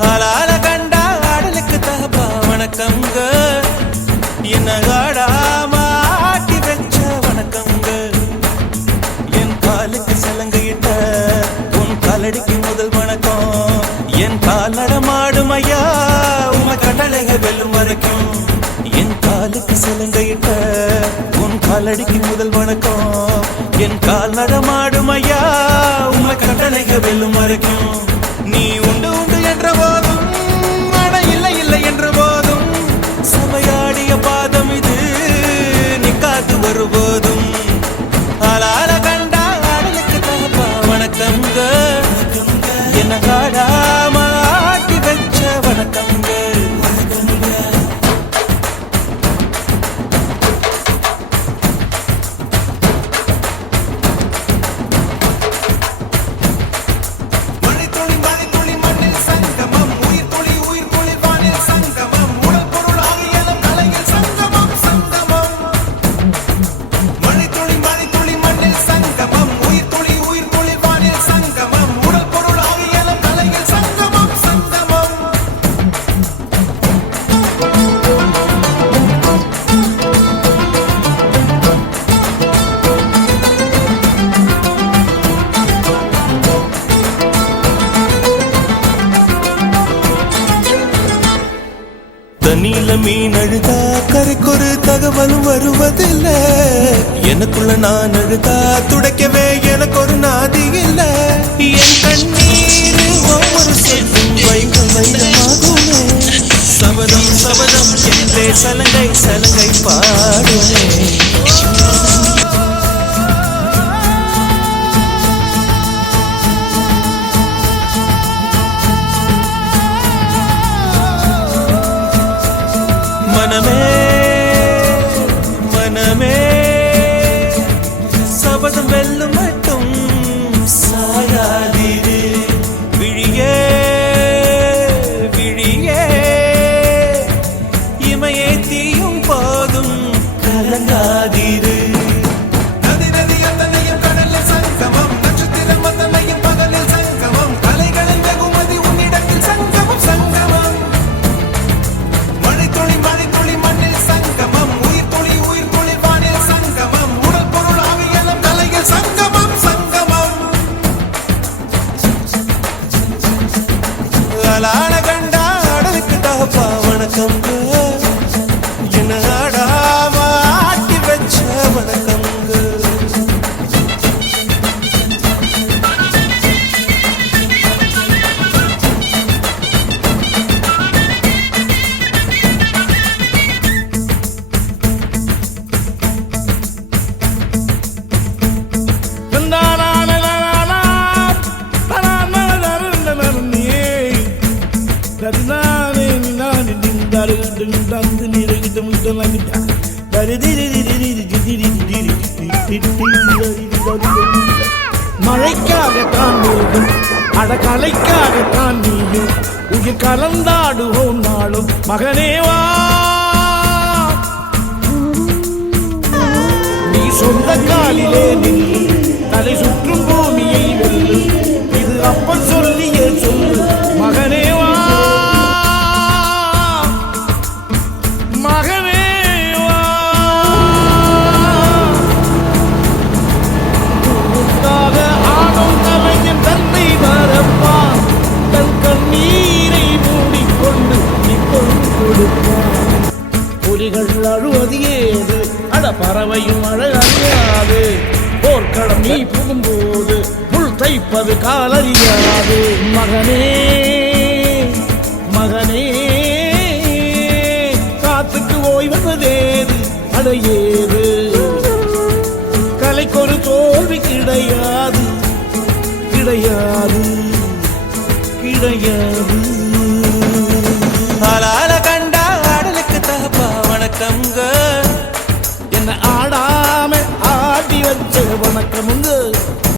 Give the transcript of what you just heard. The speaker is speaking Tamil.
ஆளால கண்டா ஆடலுக்கு தகப்பா வணக்கங்க என்ன ஆடாம ஆட்டி வச்ச வணக்கங்க என் காலுக்கு சலங்கையிட்ட உன் காலடிக்கு முதல் வணக்கம். என் காலடமாடும் ஐயா உன் கடலைக வெல்லும் வரைக்கும் என் காலுக்கு சலங்கையிட்ட உன் காலடிக்கு முதல் வணக்கம். என் கால் நடமாடும் ஐயா உன் கடலைக வெல்லும் வரைக்கும் என்ன தண்ணியில மீன் அழுதா? கரைக்கொரு தகவலும் வருவதில்ல. எனக்குள்ள நான் அழுதா? துடைக்கவே எனக்கு ஒரு நாதி இல்ல. என் கண்ணீர் ஒவ்வொரு சொல்லும் வைக்க வைரமாகுமே. சபதம் சபதம் என்றே சலங்கை சலங்கை பாடுமே. me அலாட கண்டா அடலுக்கு தகப்பா வணக்கம். மழைக்காகத்தான் நீயும் அடகலைக்காகத்தான் நீயும் உயிர் கலந்தாடுவோம் நாளும் மகனேவா நீ சொந்த காலிலே நின்று புலிகள் அழுவது ஏது? அட பறவையும் அழகறியாது போர்க்களம் நீ புகும்போது புல் தைப்பது காலறியாது.